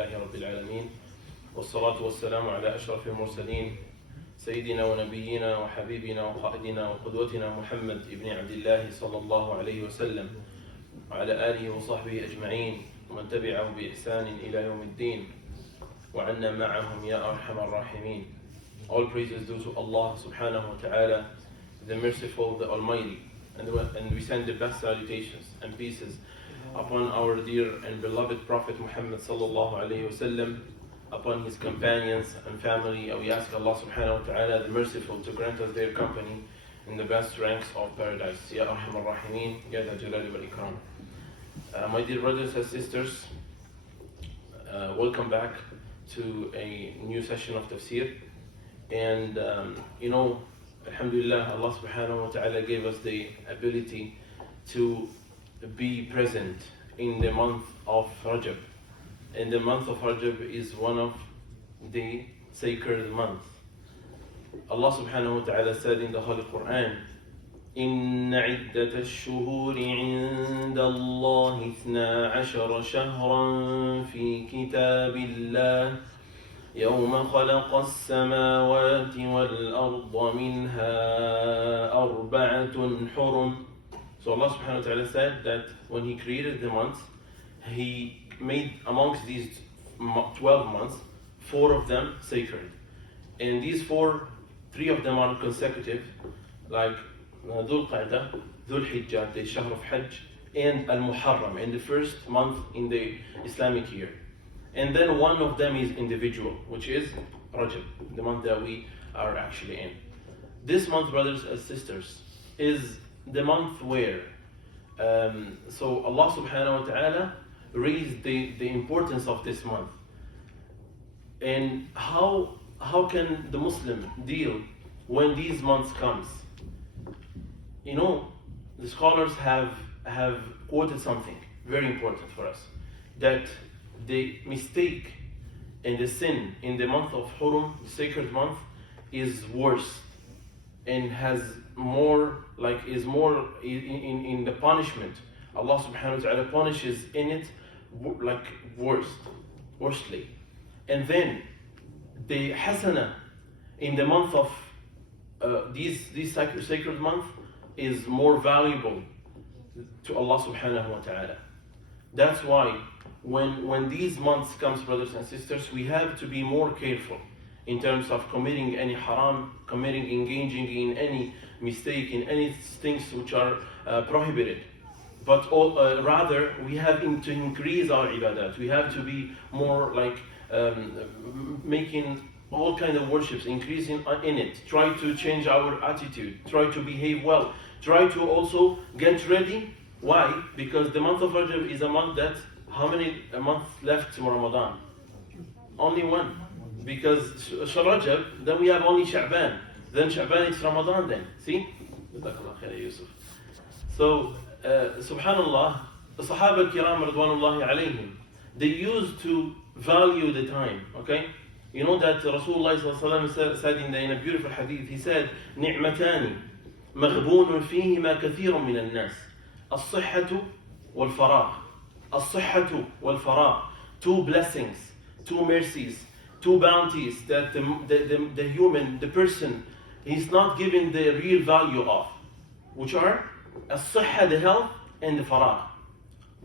لله رب العالمين والصلاة والسلام على أشرف المرسلين سيدنا ونبينا وحبيبنا وقائدنا وقدوتنا محمد ابن عبد الله صلى الله عليه وسلم وعلى آله وصحبه أجمعين ومن تبعهم بإحسان إلى يوم الدين وعنا معهم يا أرحم الراحمين. All praises due to Allah subhanahu wa ta'ala, the merciful, the almighty, and we send the best salutations and peace upon our dear and beloved Prophet Muhammad sallallahu alayhi wa sallam, upon his companions and family. We ask Allah subhanahu wa ta'ala, the merciful, to grant us their company in the best ranks of paradise. Ya Arham Ar-Rahimin, Ya Dha Jalali wal Ikram. My dear brothers and sisters, welcome back to a new session of Tafseer. And Alhamdulillah, Allah subhanahu wa ta'ala gave us the ability to be present in the month of Rajab. And the month of Rajab is one of the sacred months. Allah subhanahu wa ta'ala said in the Holy Quran, إِنَّ عِدَّةَ الشُّهُورِ عِنْدَ اللَّهِ 12 شهرا في كتاب الله يوم خلق السماوات والأرض منها أربعة حرم. So Allah subhanahu wa ta'ala said that when He created the months, He made amongst these 12 months, 4 of them sacred. And these 4, 3 of them are consecutive, like Dhul Qa'dah, Dhul Hijjah, the Shahr of Hajj, and Al-Muharram, in the first month in the Islamic year. And then one of them is individual, which is Rajab, the month that we are actually in. This month, brothers and sisters, is the month where so Allah subhanahu wa ta'ala raised the importance of this month. And how can the Muslim deal when these months comes? The scholars have quoted something very important for us, that the mistake and the sin in the month of Hurum, the sacred month, is worse and has more, is more in the punishment. Allah subhanahu wa ta'ala punishes in it worstly. And then the hasana in the month of these sacred month is more valuable to Allah subhanahu wa ta'ala. That's why when these months comes, brothers and sisters, we have to be more careful in terms of committing any haram, engaging in any mistake, in any things which are prohibited. But rather, we have to increase our ibadat. We have to be more making all kind of worships, increasing in it. Try to change our attitude. Try to behave well. Try to also get ready. Why? Because the month of Rajab is a month that, how many months left to Ramadan? Only one. Because Rajab, then we have only Sha'ban. Then Sha'ban is Ramadan then. See? So, subhanallah, the Sahaba al-Kiram radwanullahi alayhim, they used to value the time, okay? You know that Rasulullah sallallahu alayhi wa sallam said in a beautiful hadith, he said, نِعْمَتَانِ مَغْبُونٌ فِيهِمَا كَثِيرٌ مِنَ النَّاسِ الصِّحَّةُ وَالْفَرَاغُ الصِّحَّةُ وَالْفَرَاغُ. 2 blessings, 2 mercies, 2 bounties that the human, the person, he's not given the real value of, which are as-sihha, the health, and the faragh.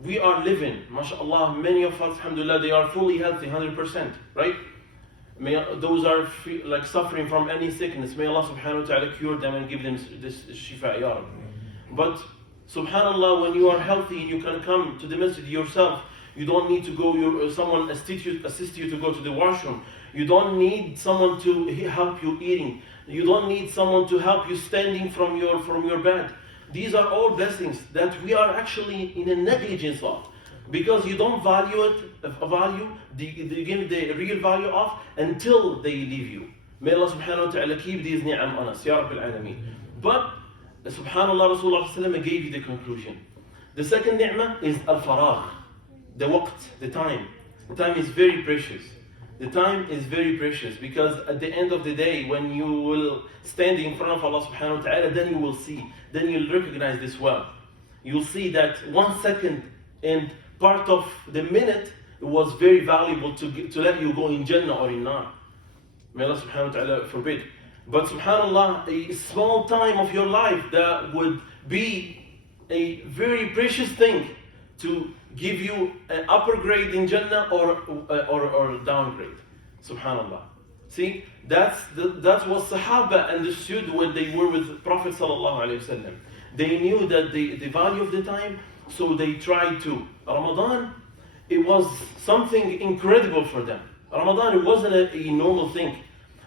We are living, mashallah, many of us, alhamdulillah, they are fully healthy, 100%, right? Those are suffering from any sickness, may Allah subhanahu wa ta'ala cure them and give them this shifa, ya Rabbi. But subhanallah, when you are healthy, you can come to the masjid yourself. You don't need to go, someone assist you to go to the washroom. You don't need someone to help you eating. You don't need someone to help you standing from your bed. These are all blessings that we are actually in a negligence of, because you don't value give the real value of until they leave you. May Allah subhanahu wa ta'ala keep these ni'am on us, Ya Rabbil Alameen. But subhanallah, Rasulullah sallallahu alayhi wa sallam gave you the conclusion. The second ni'mah is al-faragh, the waqt, the time. The time is very precious. The time is very precious, because at the end of the day, when you will stand in front of Allah subhanahu wa ta'ala, then you will see, then you'll recognize this well. You'll see that 1 second and part of the minute was very valuable to let you go in Jannah or in Nar. May Allah subhanahu wa ta'ala forbid. But subhanAllah, a small time of your life that would be a very precious thing to give you an upper grade in Jannah or downgrade. Subhanallah. See, that's what Sahaba understood when they were with Prophet sallallahu alaihi wasallam. They knew that the value of the time, so they tried to. Ramadan, it was something incredible for them. Ramadan, it wasn't a normal thing.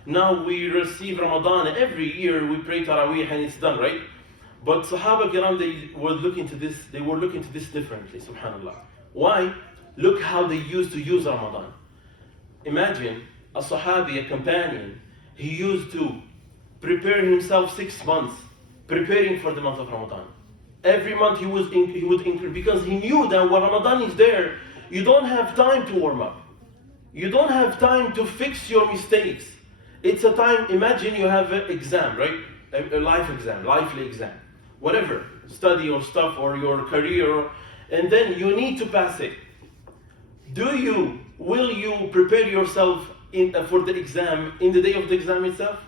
Now we receive Ramadan every year, we pray Taraweeh and it's done, right? But Sahaba Kiram, they were looking to this differently, subhanAllah. Why? Look how they used to use Ramadan. Imagine a Sahabi, a companion, he used to prepare himself 6 months, preparing for the month of Ramadan. Every month he would increase, because he knew that when Ramadan is there, you don't have time to warm up. You don't have time to fix your mistakes. It's a time, imagine you have an exam, right? A life exam, lively exam. Whatever, study or stuff or your career, and then you need to pass it. Will you prepare yourself for the exam in the day of the exam itself?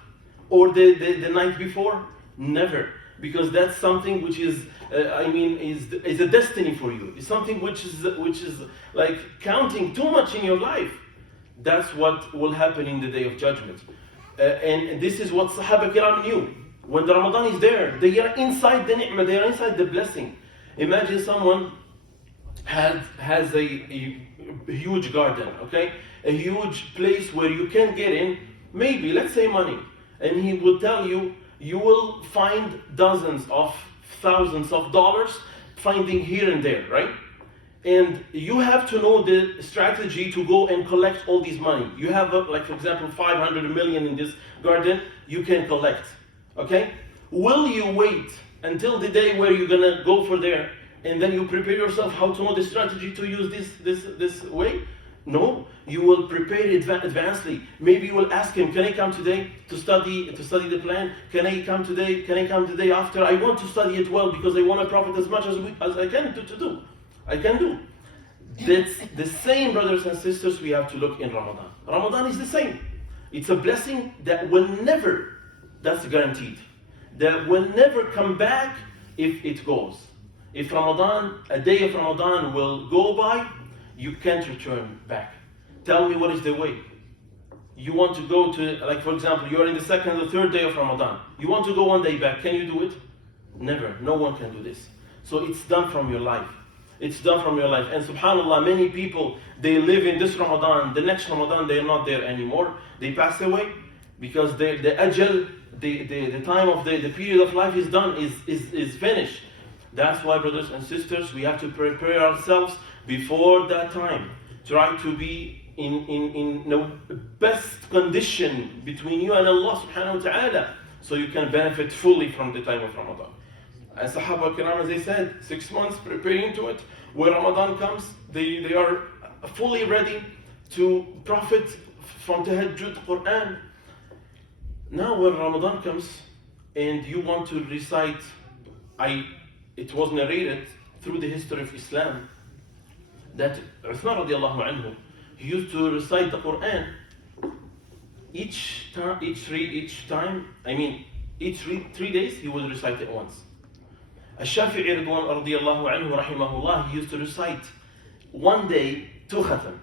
Or the night before? Never. Because that's something which is a destiny for you. It's something which is like counting too much in your life. That's what will happen in the day of judgment. And this is what Sahaba Kiram knew. When the Ramadan is there, they are inside the ni'mah, they are inside the blessing. Imagine someone has a huge garden, okay? A huge place where you can get in, maybe, let's say money. And he will tell you, you will find dozens of thousands of dollars finding here and there, right? And you have to know the strategy to go and collect all this money. You have, like for example, 500 million in this garden, you can collect. Okay? Will you wait until the day where you're gonna go for there and then you prepare yourself how to know the strategy to use this way? No, you will prepare it advancedly. Maybe you will ask him, can I come today to study the plan? Can I come today? Can I come the day after? I want to study it well because I want to profit as much as I can do. I can do. That's the same, brothers and sisters, we have to look in Ramadan. Ramadan is the same. It's a blessing that will never, that's guaranteed, that will never come back if it goes. If a day of Ramadan will go by, you can't return back. Tell me what is the way. You want to go to, like for example, you're in the second or third day of Ramadan. You want to go one day back, can you do it? Never, no one can do this. So it's done from your life. It's done from your life. And subhanAllah, many people, they live in this Ramadan, the next Ramadan, they're not there anymore. They pass away because the ajal, the time of the period of life is done, is finished. That's why, brothers and sisters, we have to prepare ourselves before that time. Try to be in the best condition between you and Allah subhanahu wa ta'ala, so you can benefit fully from the time of Ramadan. As Sahaba Kiram, as they said, 6 months preparing to it. When Ramadan comes, they are fully ready to profit from Tahajjud Quran. Now when Ramadan comes and you want to recite, it was narrated through the history of Islam that Uthman radiallahu anhu, he used to recite the Quran each 3 days he would recite it once. Al-Shafi'i radiallahu anhu rahimahullah, he used to recite one day 2 khatam.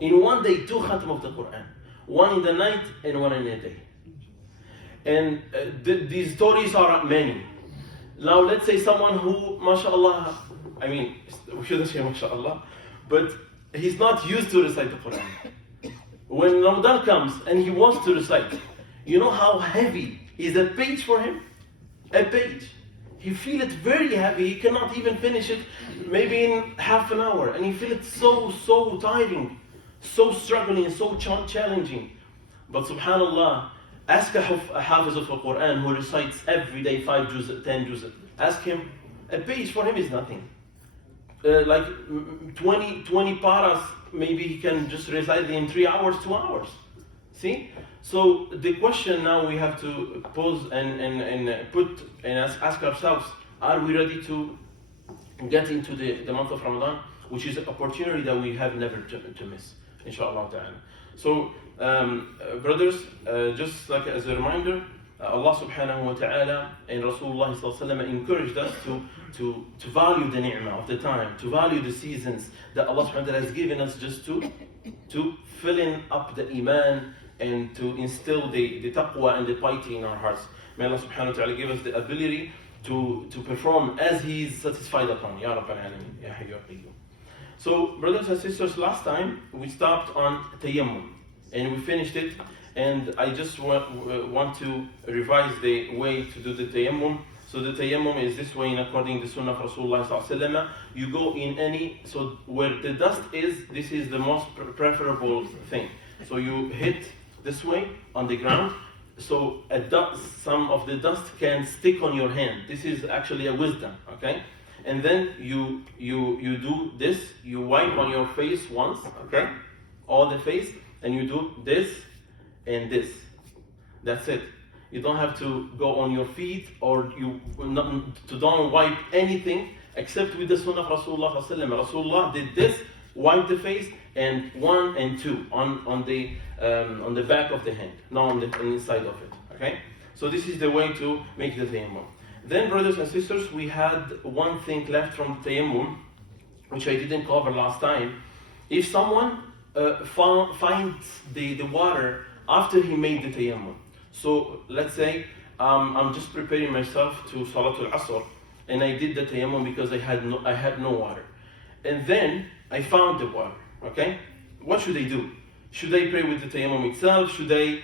In one day 2 khatam of the Quran. One in the night and one in the day. And these stories are many. Now let's say someone who, mashallah, we shouldn't say mashallah, but he's not used to recite the Quran. When Ramadan comes and he wants to recite, you know how heavy is a page for him? A page. He feels it very heavy, he cannot even finish it maybe in half an hour. And he feels it so tiring, so struggling, so challenging. But subhanallah, ask a hafiz of the Quran who recites every day 5 juz, 10 juz. Ask him, a page for him is nothing. Like 20 paras, maybe he can just recite it in 3 hours, 2 hours. See? So the question now we have to pose and ask ourselves, are we ready to get into the month of Ramadan? which is an opportunity that we have never to miss, inshallah ta'ala. So, brothers, just like as a reminder, Allah subhanahu wa ta'ala and Rasulullah sallallahu alaihi wasallam encouraged us to value the ni'mah of the time, to value the seasons that Allah subhanahu wa ta'ala has given us, just to fill up the iman and to instill the taqwa and the piety in our hearts. May Allah subhanahu wa ta'ala give us the ability to perform as He is satisfied upon. Ya Rabbal Alameen, Ya Hayyu Ya Qayyum. So, brothers and sisters, last time we stopped on tayammum and we finished it. And I just want to revise the way to do the tayammum. So the tayammum is this way, in according to the Sunnah of Rasulullah sallallahu alaihi wasallam. You go in any, so where the dust is, this is the most preferable thing. So you hit this way on the ground, so some of the dust can stick on your hand. This is actually a wisdom, okay? And then you do this, you wipe on your face once, okay? All the face, and you do this and this. That's it. You don't have to go on your feet, or don't wipe anything except with the Sunnah of Rasulullah. Rasulullah did this, wipe the face, and 1 and 2 on the back of the hand, not on the inside of it. Okay? So this is the way to make the tayammum. Then, brothers and sisters, we had one thing left from the tayammum, which I didn't cover last time. If someone finds the water after he made the tayammum. So let's say I'm just preparing myself to Salatul Asr, and I did the tayammum because I had no water. And then I found the water, okay? What should I do? Should I pray with the tayammum itself? Should I,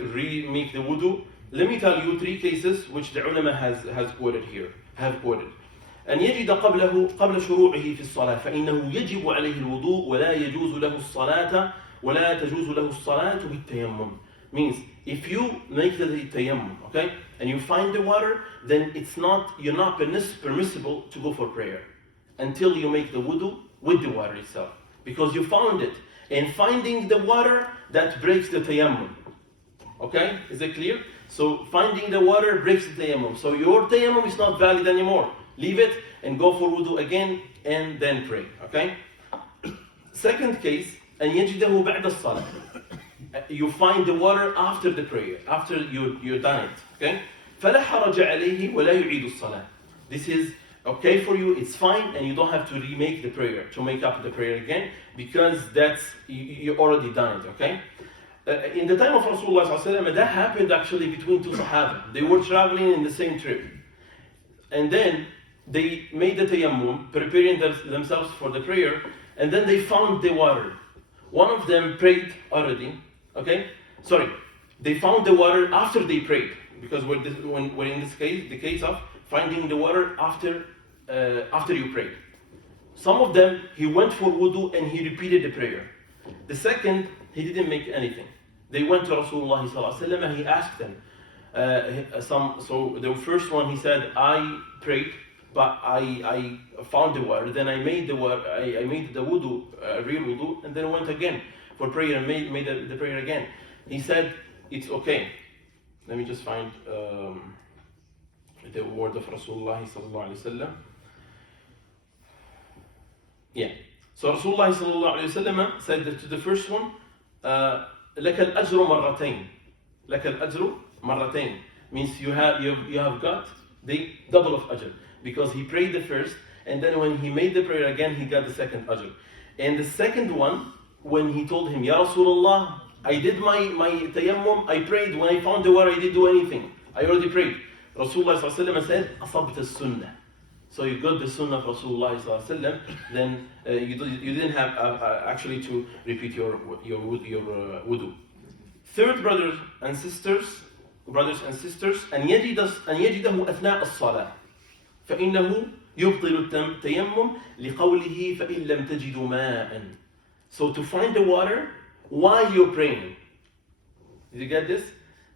remake the wudu? Let me tell you 3 cases which the ulama have quoted here. أن يجد قبل شروعه في الصلاة فإنه يجب عليه الوضوء ولا يجوز له الصلاة ولا تجوز له الصلاة بالتيمم. Means if you make the tayammum, okay, and you find the water, then you're not permissible to go for prayer until you make the wudu with the water itself, because you found it, and finding the water, that breaks the tayammum. Okay, is it clear? So finding the water breaks the tayammum. So your tayammum is not valid anymore. Leave it and go for wudu again and then pray. Okay. Second case, أن يجده بعد الصلاة. You find the water after the prayer, after you're done it. Okay. فلا حرج عليه ولا يعيد الصلاة. This is okay for you. It's fine, and you don't have to remake the prayer, to make up the prayer again, because you already done it. Okay. In the time of Rasulullah sallallahu alaihi wasallam, that happened actually between 2 Sahaba. They were traveling in the same trip, and then they made the tayammum, preparing themselves for the prayer, and then they found the water. One of them prayed already, okay? Sorry, they found the water after they prayed, because we're in this case, the case of finding the water after you prayed. Some of them, he went for wudu and he repeated the prayer. The second, he didn't make anything. They went to Rasulullah sallallahu alaihi wasallam and he asked them. So the first one, he said, I prayed, but I found the water. Then I made the water. I made the wudu, real wudu, and then went again for prayer and made the prayer again. He said, it's okay. Let me just find the word of Rasulullah sallallahu alaihi wasallam. Yeah. So Rasulullah sallallahu alaihi wasallam said that to the first one, لك الأجر مرتين. لك الأجر مرتين means you have got the double of ajr, because he prayed the first, and then when he made the prayer again, he got the second ajr. And the second one, when he told him, Ya Rasulullah, I did my tayammum, I prayed, when I found the water, I didn't do anything, I already prayed. Rasulullah said, أصبت السنة. So you got the sunnah of Rasulullah, then you didn't have actually to repeat your wudu. Third, brothers and sisters, أن يجده أثناء الصلاة فإنه يبطل التيمم لقوله فإن لم تجدوا ماء. So to find the water while you're praying. Did you get this?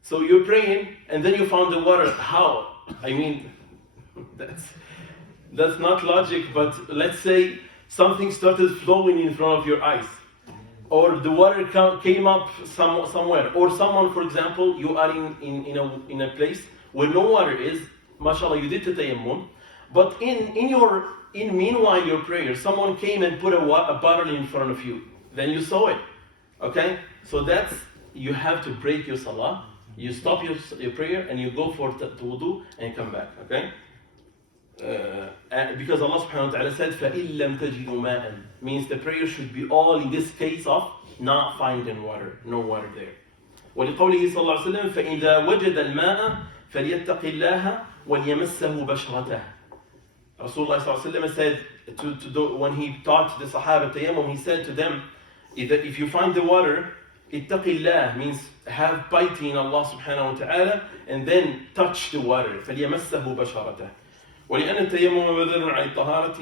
So you're praying and then you found the water. How? I mean, that's not logic, but let's say something started flowing in front of your eyes, or the water came up somewhere, or someone, for example, you are in a place where no water is, mashallah, you did the tayammum, But in meanwhile your prayer, someone came and put a bottle in front of you. Then you saw it. Okay? So that's, you have to break your salah. You stop your prayer and you go for wudu and come back. Okay? Because Allah subhanahu wa ta'ala said, فَإِن لَمْ تَجِدُوا مَاءً, means the prayer should be all in this case of not finding water, no water there. ولقوله صلى الله عليه وسلم فإذا وجد الماء فليتق الله وليمسه بشرته. Rasulullah صلى الله عليه وسلم said when he taught the Sahaba tayammum, he said to them, if you find the water, اتق الله means have piety in Allah subhanahu wa ta'ala and then touch the water. فليمسه بشرته. ولأن التيمم بدل عن طهارة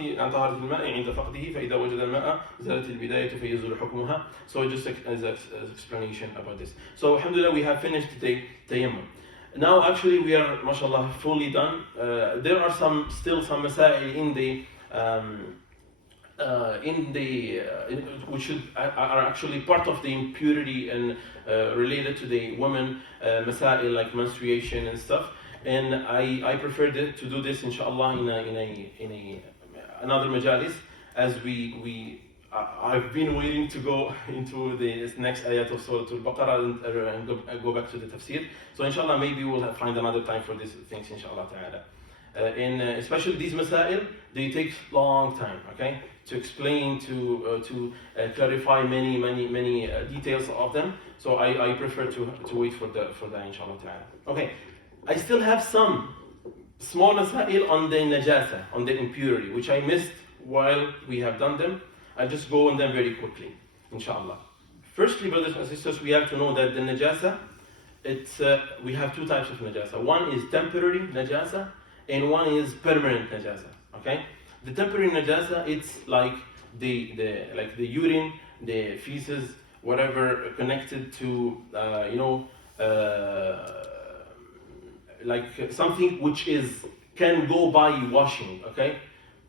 الماء عند فقده فإذا وجد الماء زالت البداية فيزول حكمها. So just as an explanation about this. So alhamdulillah, we have finished the tayammum. Now actually we are, mashallah, fully done. There are still some Masa'il which are actually part of the impurity and related to the woman, Masa'il like menstruation and stuff. And I prefer to do this, inshallah, in another majalis, as I've been waiting to go into the next ayat of Surah Al-Baqarah and go back to the Tafseer. So inshallah, maybe we'll find another time for these things, inshallah ta'ala. And especially these Masa'il, they take long time, okay, to explain, to clarify many details of them. So I prefer to wait for that, inshallah ta'ala. Okay. I still have some small masail on the najasa, on the impurity, which I missed while we have done them. I'll just go on them very quickly, inshallah. Firstly, brothers and sisters, we have to know that the najasa, we have two types of najasa. One is temporary najasa, and one is permanent najasa. Okay? The temporary najasa, it's like the urine, the feces, whatever connected to like something which can go by washing. Okay,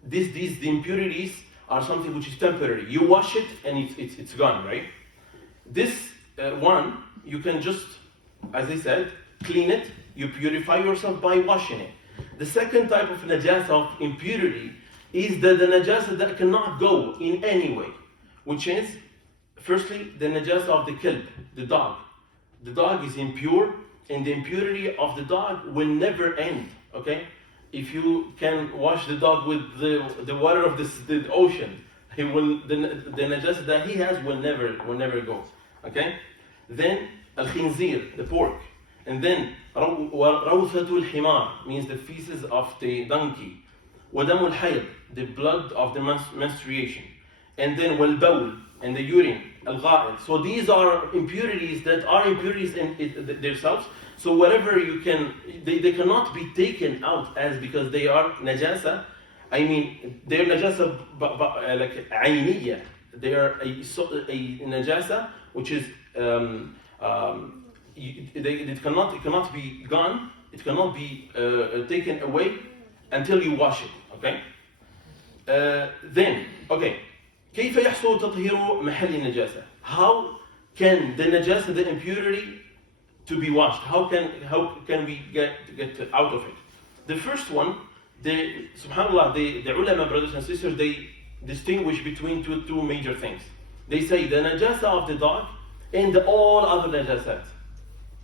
the impurities are something which is temporary. You wash it and it's gone, right? This one you can just, as I said, clean it. You purify yourself by washing it. The second type of najasa, of impurity, is the najasa that cannot go in any way, which is firstly the najasa of the kilb, the dog. The dog is impure, and the impurity of the dog will never end. Okay, if you can wash the dog with the water of the ocean, the najasa that he has will never go. Okay, then al-khinzir, the pork, and then rawthatul himar means the feces of the donkey, wadamul hayd, the blood of the menstruation, and then wal bawl, and the urine, al-gha'id. So these are impurities that are impurities in themselves. So whatever you can, they cannot be taken out because they are najasa. I mean, they're najasa like ayniyya. They are a najasa which is it cannot be gone. It cannot be taken away until you wash it. Okay. Then, okay. كيف يحصل تطهير محل النجاسة? How can the najasa, the impurity, to be washed? How can we get out of it? The first one, subhanallah, the ulama, brothers and sisters, they distinguish between two major things. They say the najasa of the dog and all other najasat.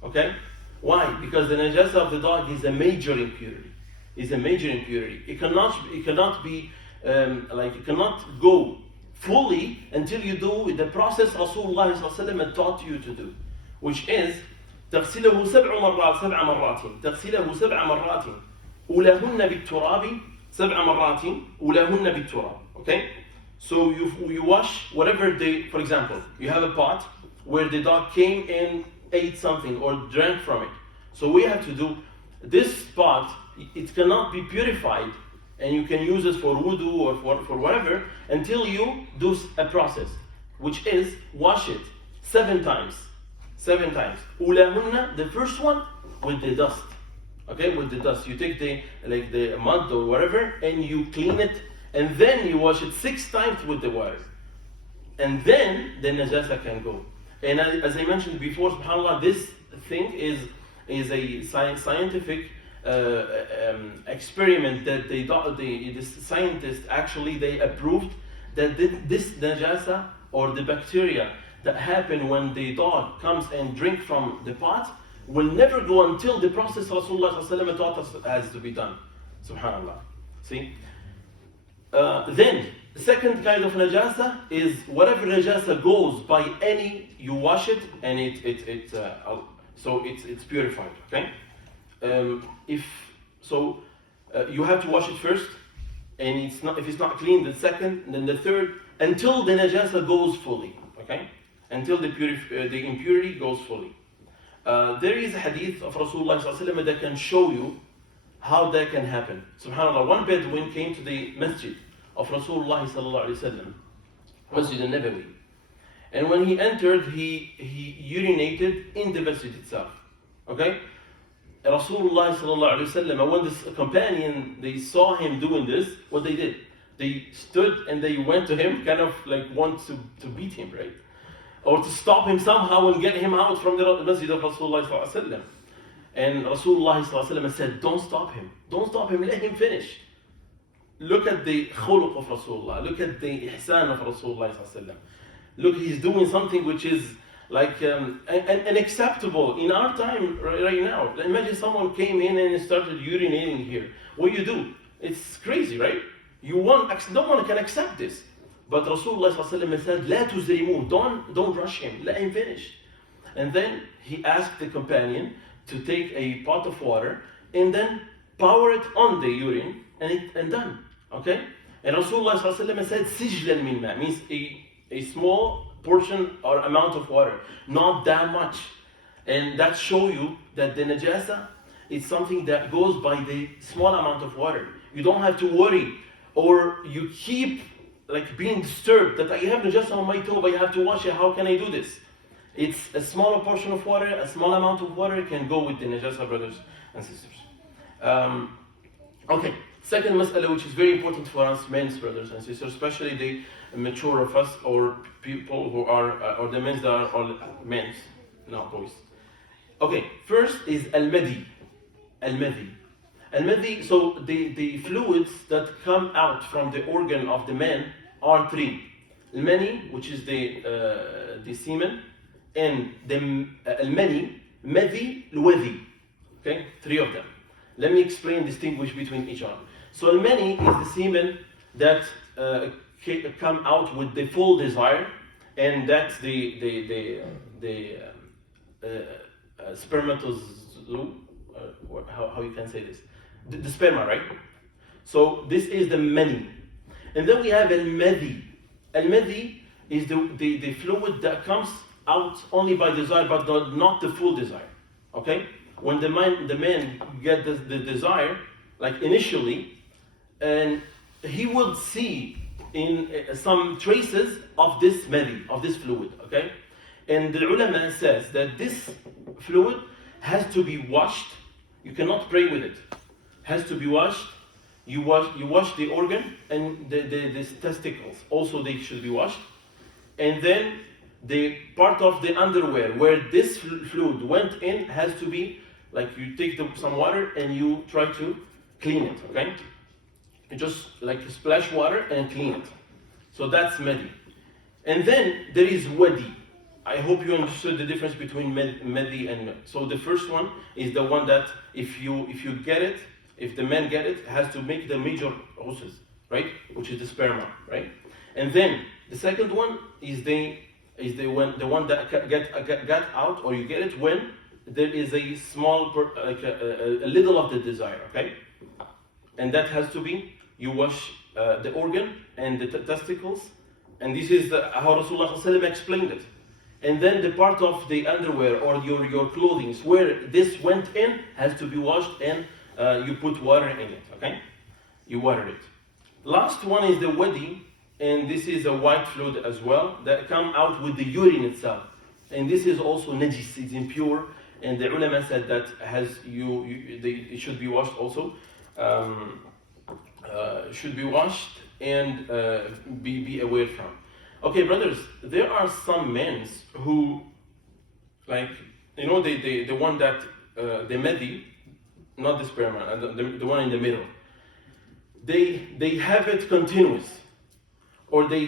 Okay? Why? Because the najasa of the dog is a major impurity. It cannot be it cannot go fully until you do the process Rasulullah ﷺ taught you to do, which is تغسله سبع مرات تغسله سبع مرات أولاهن بالتراب سبع مرات أولاهن بالتراب. Okay, so you wash whatever for example, you have a pot where the dog came and ate something or drank from it. So we have to do this pot. It cannot be purified, and you can use it for wudu or for whatever until you do a process, which is wash it 7 times. 7 times. Ulahunna, the first one, with the dust. Okay, with the dust. You take the mud or whatever and you clean it, and then you wash it 6 times with the water. And then the najasa can go. And as I mentioned before, subhanAllah, this thing is a scientific experiment that the scientists actually they approved that this najasa or the bacteria that happen when the dog comes and drink from the pot will never go until the process Rasulullah taught us has to be done. Subhanallah. See? Then, the second kind of najasa is whatever najasa goes by any, you wash it and it's purified. Okay? You have to wash it first, and if it's not clean, the second, then the third, until the najasa goes fully. Okay? Until the impurity goes fully. There is a hadith of Rasulullah that can show you how that can happen. Subhanallah, one Bedouin came to the masjid of Rasulullah Masjid al-Nabawi. And when he entered, he urinated in the masjid itself. Okay? Rasulullah when this companion, they saw him doing this, what they did? They stood and they went to him, kind of like want to beat him, right? Or to stop him somehow and get him out from the masjid of Rasulullah. And Rasulullah said, don't stop him, let him finish. Look at the khuluq of Rasulullah, look at the ihsan of Rasulullah. Look, he's doing something which is like unacceptable in our time right now. Imagine someone came in and started urinating here. What you do? It's crazy, right? No one can accept this. But Rasulullah said, "La tuzrimu, don't rush him, let him finish." And then he asked the companion to take a pot of water and then pour it on the urine and done. Okay? And Rasulullah said, "Sijlan min ma," means a small portion or amount of water, not that much. And that show you that the najasa is something that goes by the small amount of water. You don't have to worry, or you keep like being disturbed that I have najasa on my toe, but I have to wash it. How can I do this? It's a smaller portion of water, a small amount of water can go with the najasa, brothers and sisters. Okay, second mas'ala, which is very important for us, men's brothers and sisters, especially the mature of us, or people who are, or the men that are all men, not boys. Okay, first is al-madi. Al-madi, so the fluids that come out from the organ of the man are three. Al-mani, which is the semen, and the al-mani, madi, al-wadi. Okay, three of them. Let me explain, distinguish between each one. So al-mani is the semen that come out with the full desire, and that's the spermatozoa. How you can say this? The sperma, right? So this is the mani. And then we have al-madi. Al-madi is the fluid that comes out only by desire, but not the full desire. Okay? When the man get the desire, like initially, and he would see in some traces of this madi, of this fluid. Okay? And the ulama says that this fluid has to be washed. You cannot pray with it. Has to be washed. You wash the organ, and the testicles also, they should be washed. And then the part of the underwear where this fluid went in has to be, like, you take some water and you try to clean it. Okay? You just like splash water and clean it. So that's madi. And then there is wadi. I hope you understood the difference between madi and madi. So the first one is the one that if you get it, if the man get it, has to make the major horses, right? Which is the sperma, right? And then the second one is the one that get out, or you get it when there is a small, a little of the desire, okay? And that has to be, you wash the organ and the testicles, and this is how Rasulullah explained it. And then the part of the underwear or your clothing where this went in has to be washed, and you put water in it, okay? You water it. Last one is the wadi, and this is a white fluid as well that come out with the urine itself. And this is also najis, it's impure, and the ulama said that it should be washed also. Should be washed and be aware from. Okay, brothers, there are some men who, like, you know, the one that the madi, not this prayer man, the one in the middle, they have it continuous, or they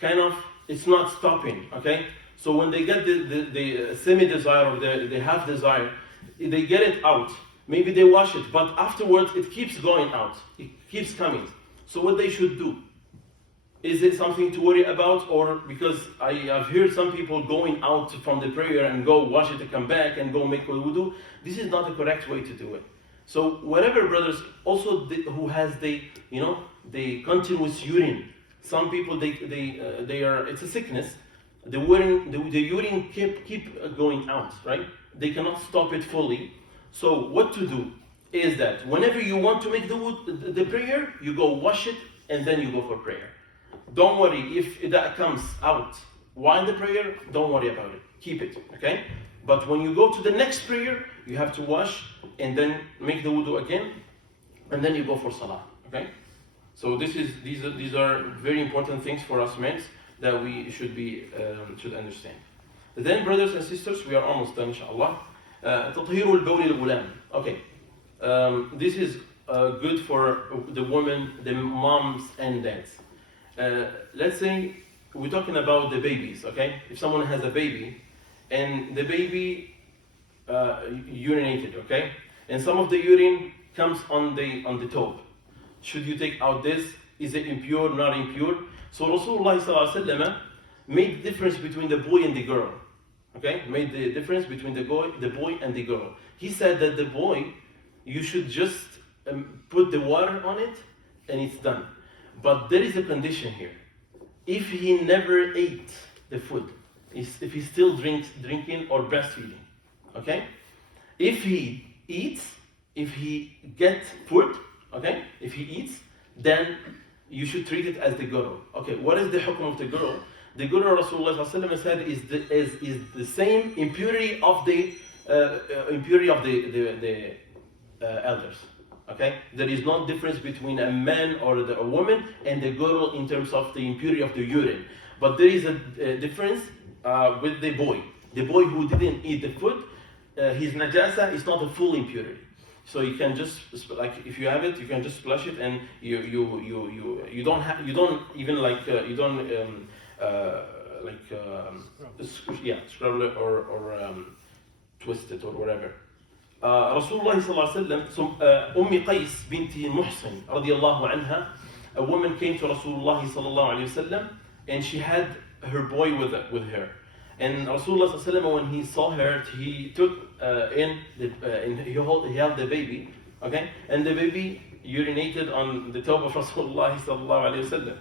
kind of, it's not stopping, okay? So when they get the semi-desire or the half-desire, they get it out. Maybe they wash it, but afterwards it keeps going out. It keeps coming. So what they should do? Is it something to worry about? Or because I've heard some people going out from the prayer and go wash it to come back and go make wudu. This is not the correct way to do it. So whatever, brothers, also who has the continuous urine. Some people they are, it's a sickness. The urine keep going out, right? They cannot stop it fully. So what to do is that whenever you want to make the prayer, you go wash it and then you go for prayer. Don't worry if that comes out while the prayer, don't worry about it. Keep it, okay? But when you go to the next prayer, you have to wash and then make the wudu again, and then you go for salah, okay? So these are very important things for us men that we should understand. Then, brothers and sisters, we are almost done, inshallah. تطهير البول الغلام. Okay, this is good for the women, the moms and dads. Let's say we're talking about the babies, okay? If someone has a baby and the baby urinated, okay? And some of the urine comes on the top. Should you take out this? Is it impure, not impure? So Rasulullah ﷺ made the difference between the boy and the girl. Okay? Made the difference between the boy and the girl. He said that the boy, you should just put the water on it and it's done. But there is a condition here. If he never ate the food, if he still drinking or breastfeeding, okay? If he eats, if he gets food, okay? If he eats, then you should treat it as the girl. Okay, what is the hukum of the girl? The girl, Rasulullah said, is the same impurity of the elders. Okay, there is no difference between a man or a woman and the girl in terms of the impurity of the urine. But there is a difference with the boy. The boy who didn't eat the food, his najasa is not a full impurity. So you can just, like, if you have it, you can just splash it, and you don't even scrub it or twist it or whatever. Rasulullah sallallahu alaihi Qais binti Muhsin radiyallahu anha, a woman came to Rasulullah sallallahu alaihi wasallam, and she had her boy with her. And Rasulullah sallallahu alaihi wasallam, when he saw her, he took he held the baby, okay, and the baby urinated on the top of Rasulullah sallallahu alaihi wasallam.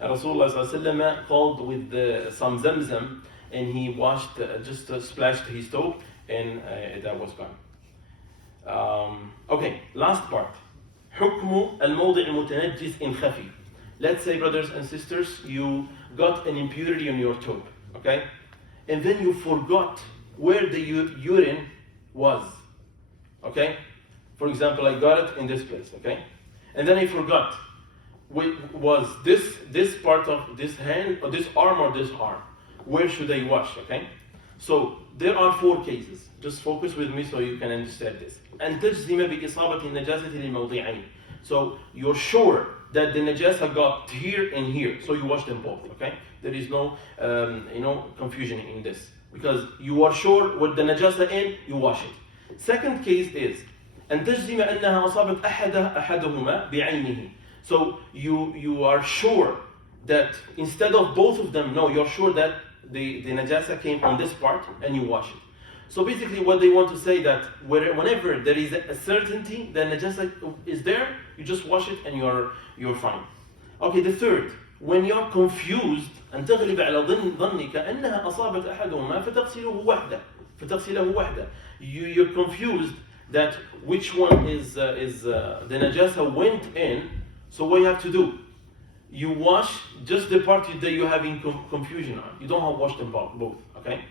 Rasulullah sallallahu alaihi wasallam called with some zamzam, and he washed, just splashed his toe, and that was gone. Okay, last part. حكم الموضع المتنجس إن خفي. Let's say, brothers and sisters, you got an impurity on your toe, okay? And then you forgot where the urine was, okay? For example, I got it in this place, okay? And then I forgot, was this part of this hand, or this arm, or this arm? Where should I wash, okay? So there are 4 cases. Just focus with me so you can understand this. أن تجزم بإصابة النجاسة للموضعين. So you're sure that the najasa got here and here, so you wash them both, okay? There is no confusion in this, because you are sure with the najasa in, you wash it. Second case is أن تجزم أنها أصابت أحدهما بعينه. So you are sure that instead of both of them, no, you're sure that the najasa came on this part and you wash it. So basically what they want to say that whenever there is a certainty that najasa is there, you just wash it and you're fine. Okay, the third, when you're confused, أن تغلب على ظنك أنها أصابت أحدهما فتغسله وحده. You're confused that which one is the najasa went in. So what you have to do? You wash just the part that you're having confusion on. You don't have to wash them both, okay?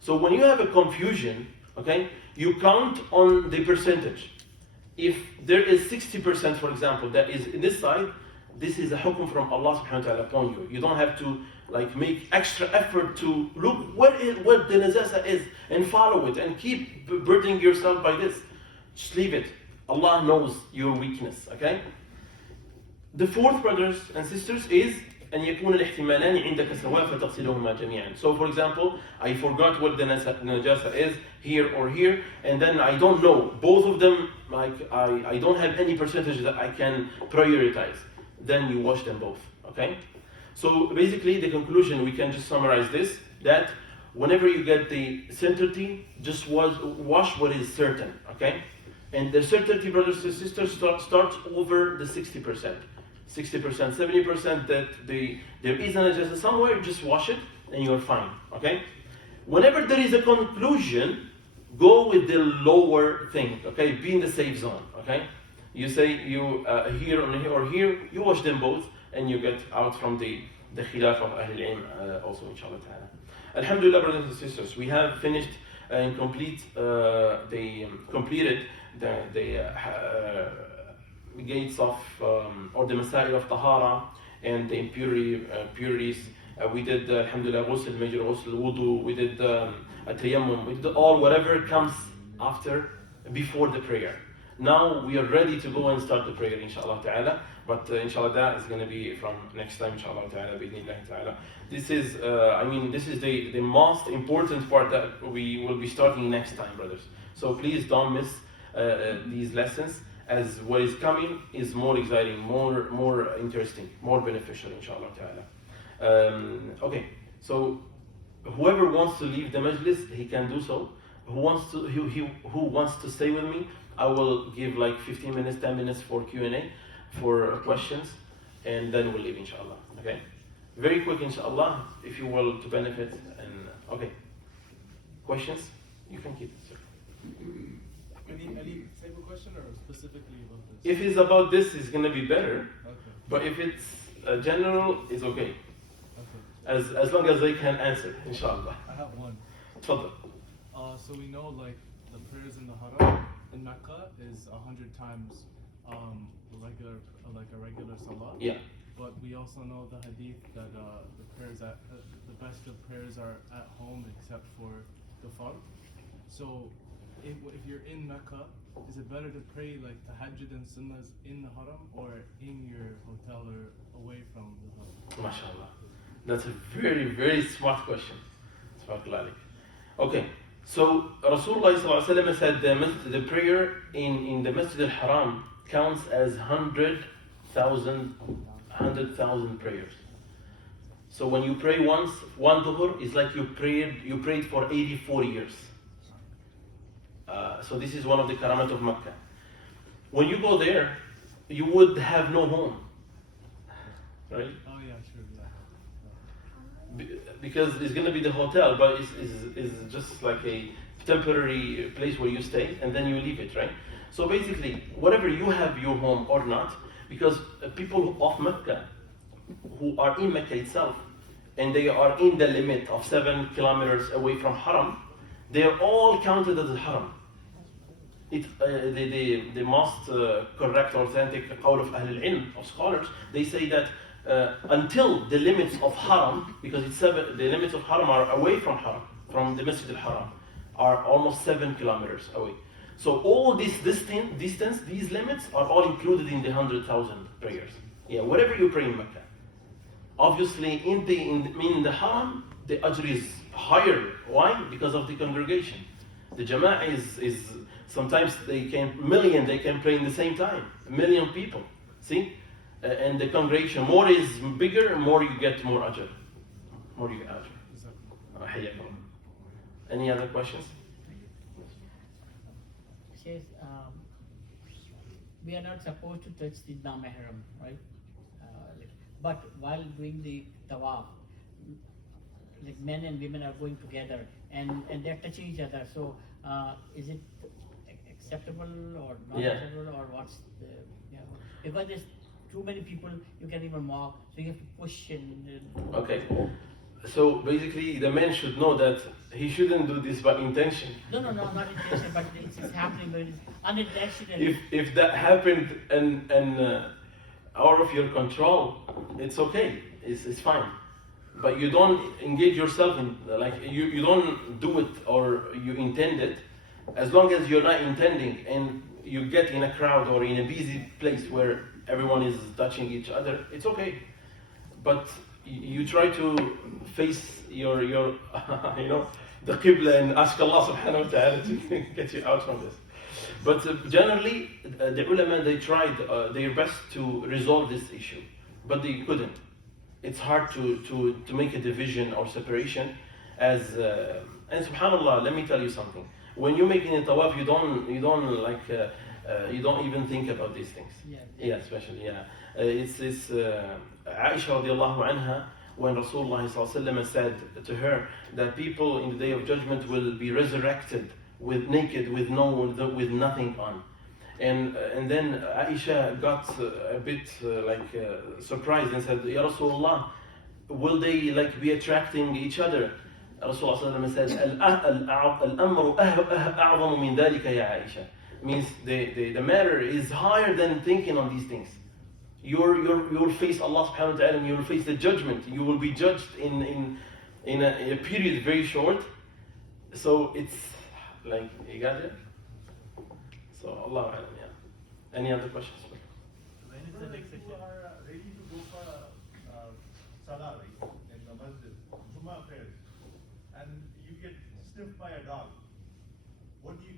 So when you have a confusion, okay, you count on the percentage. If there is 60%, for example, that is in this side, this is a hukum from Allah subhanahu wa ta'ala upon you. You don't have to make extra effort to look what the najasa is and follow it and keep burdening yourself by this. Just leave it. Allah knows your weakness, okay? The fourth, brothers and sisters, is أن يكون الاحتمالان عندك سواء فتغسلهما جميعا. So for example, I forgot what the najasa is, here or here, and then I don't know both of them, like I don't have any percentage that I can prioritize. Then you wash them both, okay? So basically the conclusion, we can just summarize this, that whenever you get the certainty, just wash what is certain, okay? And the certainty, brothers and sisters, starts over the 60%. 60%, 70% that there is a najasa somewhere, just wash it and you're fine, okay? Whenever there is a conclusion, go with the lower thing, okay? Be in the safe zone, okay? You say you here or here, you wash them both and you get out from the khilaf of Ahl al-Ilm also, inshallah ta'ala. Alhamdulillah, brothers and sisters, we have finished and completed the gates of or the Masa'il of Taharah and the impurities. We did alhamdulillah ghusl, major ghusl, wudu, we did tayammum, we did all whatever comes after, before the prayer. Now we are ready to go and start the prayer, inshallah ta'ala. But inshallah that is going to be from next time, inshallah ta'ala, bi'idhnillah ta'ala. This is this is the most important part that we will be starting next time, brothers. So please don't miss these lessons, as what is coming is more exciting, more interesting, more beneficial, inshallah ta'ala. Okay, so whoever wants to leave the majlis, he can do so. Who wants to stay with me, I will give like 15 minutes, 10 minutes for Q&A, for questions, and then we'll leave, inshallah. Okay, very quick, inshallah, if you will, to benefit. And okay, questions, you can keep it, sir. Any type of question or specifically about this? If it's about this, it's going to be better. Okay. But if it's general, it's okay. Okay. As long as they can answer, inshallah. I have one. Tfadl. So we know like the prayers in the Haram in Mecca is 100 times like a regular salah. Yeah. But we also know the hadith that the prayers the best of prayers are at home except for the fard. So if you're in Mecca, is it better to pray like tahajjud and sunnahs in the Haram or in your hotel or away from the Haram? MashaAllah. That's a very, very smart question. Okay, so Rasulullah ﷺ said the prayer in the Masjid al-Haram counts as 100,000 prayers. So when you pray one dhuhr, it's like you prayed for 84 years. So this is one of the karamat of Mecca. When you go there, you would have no home, right? Oh yeah, sure. Yeah. Because it's going to be the hotel, but it's just like a temporary place where you stay and then you leave it, right? So basically, whatever you have your home or not, because people of Mecca who are in Mecca itself and they are in the limit of 7 kilometers away from Haram, they are all counted as Haram. The most correct, authentic qawl of Ahl al-Ilm, of scholars, they say that until the limits of Haram, because the limits of Haram are away from Haram, from the Masjid al-Haram, are almost 7 kilometers away. So all this distance, these limits are all included in the 100,000 prayers. Yeah, whatever you pray in Mecca. Obviously, in the Haram, the ajr is higher. Why? Because of the congregation. The Jama'ah is sometimes they can pray in the same time. 1 million people. See? And the congregation, more is bigger, more you get more ajr. More you get ajr. Any other questions? Says, we are not supposed to touch the mahram, right? But while doing the tawaf, like men and women are going together and they're touching each other. So is it acceptable or not acceptable, or what's the? Because there's too many people, you can't even walk, so you have to push and. Okay. So basically, the man should know that he shouldn't do this by intention. No, not intention, but it's happening, but it's unintentional. If that happened and out of your control, it's okay, it's fine. But you don't engage yourself in, like, you don't do it or you intend it. As long as you're not intending, and you get in a crowd or in a busy place where everyone is touching each other, it's okay. But you try to face your you know, the Qibla and ask Allah subhanahu wa ta'ala to get you out from this. But generally, the ulama, they tried their best to resolve this issue, but they couldn't. It's hard to make a division or separation as and subhanallah, let me tell you something. When you're making a tawaf, you don't even think about these things. Yeah, especially it's Aisha radiallahu anha, when Rasulullah sallallahu alaihi wasallam said to her that people in the day of judgment will be resurrected with naked, with nothing on. And then Aisha got a bit surprised and said, Ya Rasulullah, will they be attracting each other? Rasulullah said, Al-amru a'zamu min dhalika ya Aisha. Means the matter is higher than thinking on these things. You will face Allah subhanahu wa ta'ala, and you will face the judgment. You will be judged in a period very short. So it's you got it? So Allah alam, yeah. Any other questions? When is the next section? You are ready to go for salah, right? In the masjid, Jummah prayers, and you get sniffed by a dog. What do?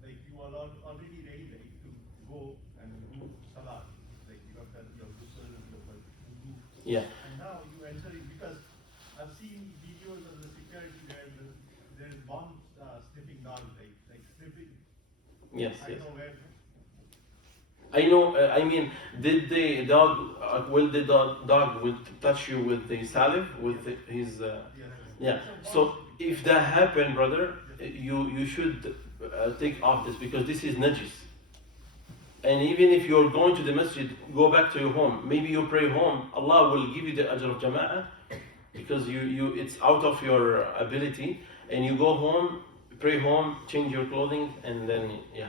Like you are already ready, right, to go and do salah. Like you have done your ghusl, your wudu. Yeah. And now you enter it because I've seen videos of the security where there is one sniffing dog, right? Like sniffing. Yes. I Yes. don't know where. I know. I mean, did the dog? Will the dog will touch you with the saliva, with his? Yeah. So if that happened, brother, you should take off this, because this is najis. And even if you're going to the masjid, go back to your home. Maybe you pray home. Allah will give you the ajr of jama'ah, because it's out of your ability. And you go home, pray home, change your clothing, and then yeah.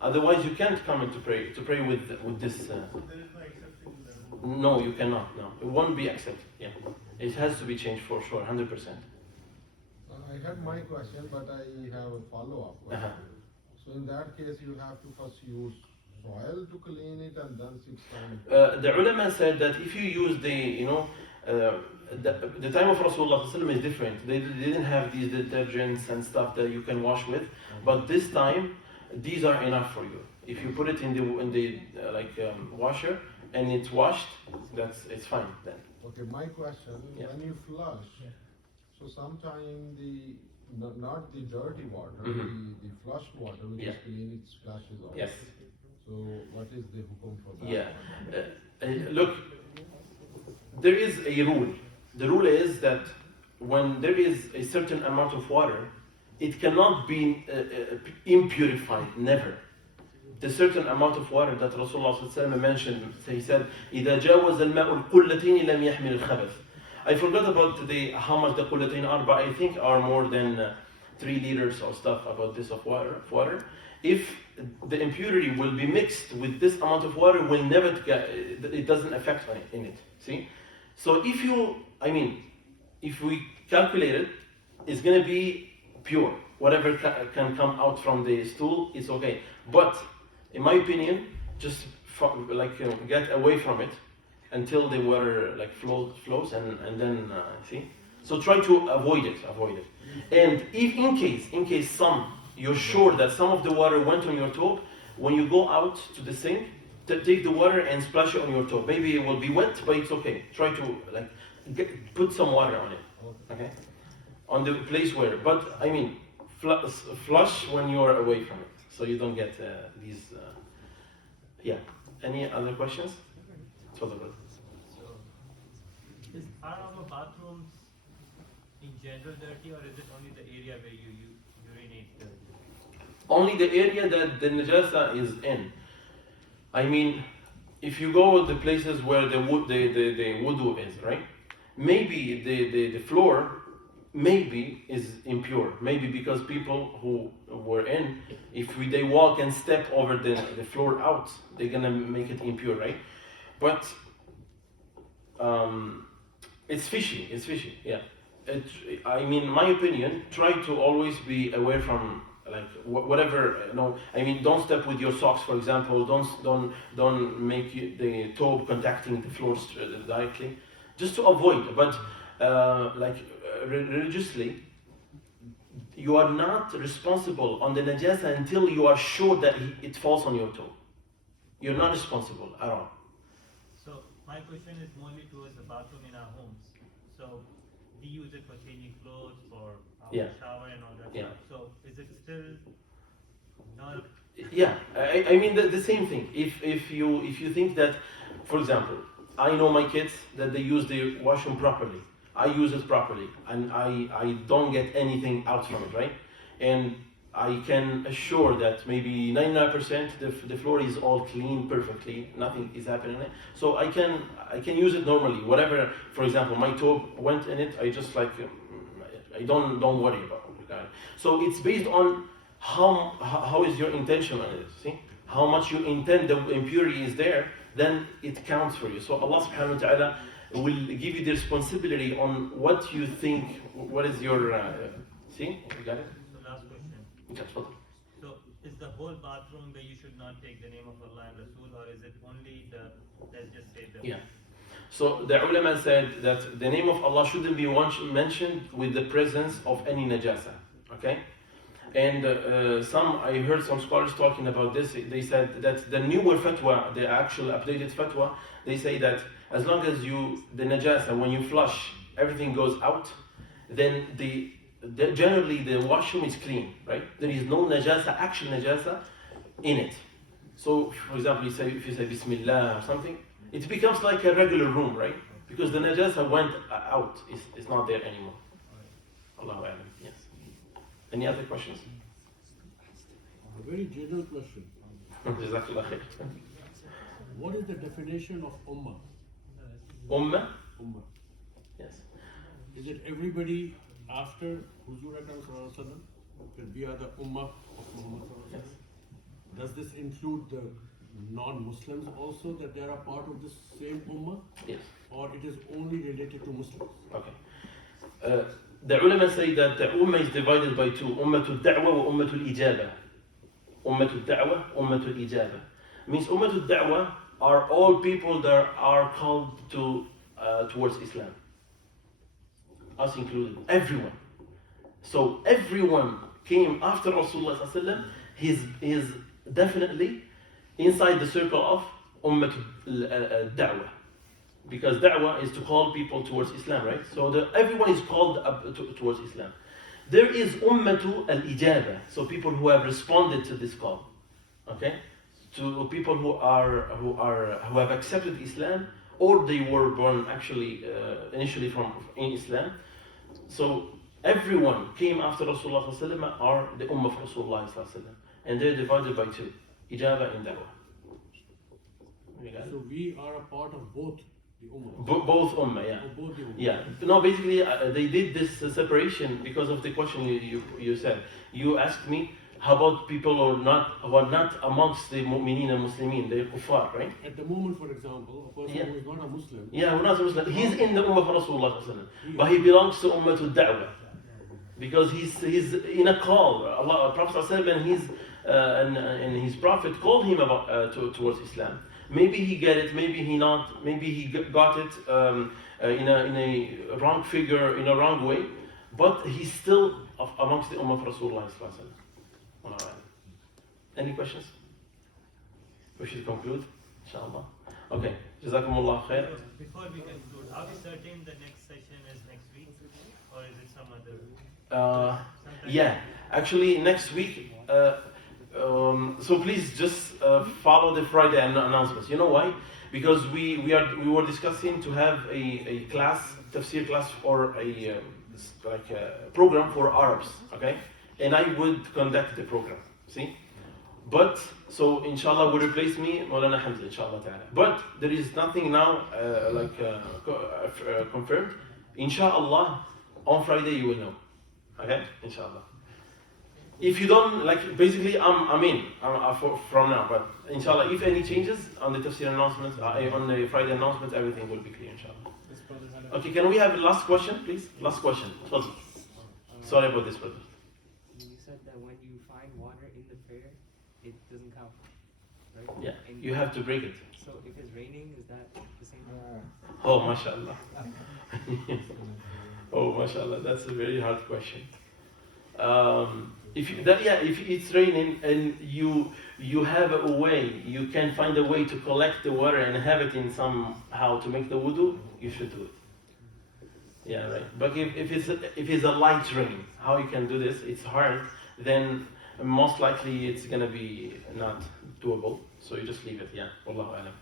Otherwise, you can't come in to pray with this. There is no exception to that. No, you cannot. No, it won't be accepted. Yeah, it has to be changed for sure, 100%. I had my question, but I have a follow-up. So in that case, you have to first use soil to clean it and then 6 times. The ulama said that if you use the time of Rasulullah ﷺ is different. They didn't have these detergents and stuff that you can wash with, but this time these are enough for you. If you put it in the washer and it's washed, it's fine then. Okay, my question, Yeah. when you flush, so sometimes not the dirty water, Mhm. the flushed water, which Yeah. is clean, it splashes off. Yes. So what is the hukum for that? Yeah. Look, there is a rule. The rule is that when there is a certain amount of water, it cannot be impurified, never. The certain amount of water that Rasulullah ﷺ mentioned, he said, إِذَا جَاوَزَ الْمَاءُ الْقُلَّتَيْنِ لَمْ يَحْمِلِ الْخَبَثِ. I forgot about how much the qullatayn are, but I think are more than 3 liters or stuff about this of water. If the impurity will be mixed with this amount of water, will never it doesn't affect in it. See, so if we calculate it, it's gonna be pure. Whatever can come out from the stool, it's okay. But in my opinion, just get away from it until the water flows and then see. So try to avoid it. And if in case you're sure that some of the water went on your toe, when you go out to the sink, take the water and splash it on your toe. Maybe it will be wet, but it's okay. Try to put some water on it, okay? On the place where, but flush when you are away from it, so you don't get these. Yeah. Any other questions? Are our bathrooms in general dirty, or is it only the area where you urinate dirty? Only the area that the najasa is in. If you go to the places where the wudu is, right? Maybe the floor is impure. Maybe because people who were in, if they walk and step over the floor out, they're gonna make it impure, right? But it's fishy. Yeah. My opinion, try to always be away from like whatever, I mean, don't step with your socks, for example. Don't make the toe contacting the floor directly, just to avoid. But religiously, you are not responsible on the najasa until you are sure that it falls on your toe. You're not responsible at all. So my question is mainly towards the bathroom in our homes. So we use it for changing clothes, for our shower and all that stuff. So is it still not? Yeah, I mean the same thing. If you think that, for example, I know my kids that they use the washroom properly. I use it properly, and I don't get anything out from it, right? And I can assure that maybe 99% the floor is all clean perfectly, nothing is happening. So I can use it normally. Whatever, for example, my toe went in it, I just like I don't worry about it. Okay? So it's based on how is your intention on it. See, how much you intend the impurity is there, then it counts for you. So Allah Subhanahu wa Taala will give you the responsibility on what you think. What is your see? You got it. So is the whole bathroom where you should not take the name of Allah and Rasul, or is it only the, let's just say the... Yeah. So the ulama said that the name of Allah shouldn't be mentioned with the presence of any najasa. Okay? And I heard some scholars talking about this. They said that the newer fatwa, the actual updated fatwa, they say that as long as the najasa, when you flush, everything goes out, then generally the washroom is clean, right? There is no najasa, actual najasa in it. So, for example, if you say Bismillah or something, it becomes like a regular room, right? Because the najasa went out, it's not there anymore. Allahu A'lam, yes. Any other questions? A very general question. Jazakallah khair. What is the definition of ummah? Ummah? Ummah. Yes. Is it everybody after Huzur Akram Sallallahu Alaihi Wasallam? That we are the ummah of Muhammad Sallallahu Alaihi Wasallam? Does this include the non-Muslims also, that they are a part of this same ummah? Yes. Or it is only related to Muslims? Okay. The ulama say that the ummah is divided by two: ummatul da'wah wa ummatul ijaba. Ummatul da'wah, ummatul ijaba. Means ummatul da'wah are all people that are called towards Islam. Us included, everyone. So everyone came after Rasulullah sallallahu alaihi wasallam. He's definitely inside the circle of ummatul da'wah. Because da'wah is to call people towards Islam, right? So everyone is called towards Islam. There is ummatu al-ijaba, so people who have responded to this call, okay? To people who have accepted Islam, or they were born actually initially in Islam. So everyone came after Rasulullah sallallahu alaihi wasallam are the ummah of Rasulullah sallallahu alaihi wasallam, and they're divided by two: ijaba and da'wah. So we are a part of both the ummah. Both ummah, yeah. Both the ummah. Yeah. No, basically they did this separation because of the question you said. You asked me how about people who are not amongst the mu'mineen and muslimin, they're kuffar, right? At the moment, for example, a person who is not a Muslim. Yeah, who not a Muslim. He's in the ummah of Rasulullah sallallahu alaihi wasallam, but he belongs to ummatul da'wah because he's in a call. Allah, Prophet sallallahu alaihi wasallam, and his Prophet called him towards Islam. Maybe he get it, maybe he not. Maybe he got it in a wrong figure, in a wrong way, but he's still amongst the ummah of Rasulullah sallallahu alaihi wasallam. Any questions? We should conclude, inshallah. Okay, Jazakumullah khair. Before we conclude, are we certain the next session is next week, or is it some other? Yeah, actually next week. So please just follow the Friday announcements. You know why? Because we were discussing to have a class, Tafseer class, or a program for Arabs. Okay, and I would conduct the program. See. But, so inshallah will replace me, Maulana Hamza, inshallah ta'ala. But there is nothing now confirmed. Inshallah, on Friday you will know. Okay? Inshallah. If you don't, basically I'm in from now. But inshallah, if any changes on the Tafsir announcements, on the Friday announcements, everything will be clear, inshallah. Okay, can we have the last question, please? Last question. Sorry about this, brother. said that when you find water in the prayer, it doesn't count, right? Yeah, And you have to break it. so if it's raining, is that the same? Oh, mashallah. Oh, mashallah, that's a very hard question. If it's raining and you have a way, you can find a way to collect the water and have it in somehow to make the wudu, you should do it. Yeah, right. But if it's a light rain, how you can do this? It's hard. Then most likely it's gonna be not doable. So you just leave it. Yeah. Wallahu alam.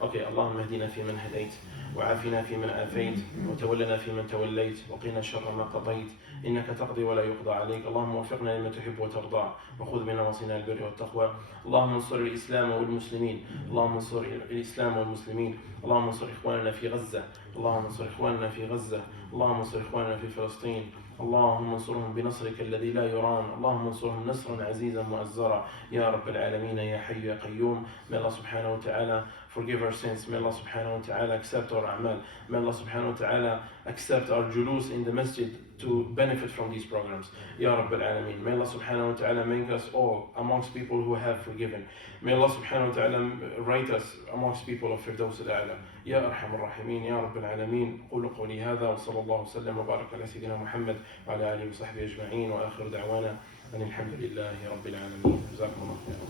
Okay, اللهم اهدنا فيمن هديت وعافنا فيمن عافيت وتولنا فيمن توليت وقنا شر ما قضيت إنك تقضي ولا يقضى عليك اللهم وفقنا لما تحب وترضى وخذ بنا وصينا البر والتقوى اللهم انصر الإسلام والمسلمين اللهم انصر الإسلام والمسلمين اللهم انصر إخواننا في غزة اللهم انصر إخواننا في غزة اللهم انصر إخواننا في فلسطين اللهم انصرهم بنصرك الذي لا يرام اللهم انصرهم نصرا عزيزا مؤزرا يا رب العالمين يا حي يا قيوم. May Allah subhanahu wa ta'ala forgive our sins. May Allah subhanahu wa ta'ala accept our a'mal. May Allah subhanahu wa ta'ala accept our julus in the masjid to benefit from these programs. Ya Rabbil Alameen. May Allah subhanahu wa ta'ala make us all amongst people who have forgiven. May Allah subhanahu wa ta'ala write us amongst people of Firdaus al-A'la. Ya Arhamar Rahimin. Ya Rabbil Alameen. قولوا قولي هذا وصلى الله وسلم وبارك على سيدنا محمد وعلى آله وصحبه أجمعين وآخر دعوانا أن الحمد لله رب العالمين. جزاكم الله خيرا.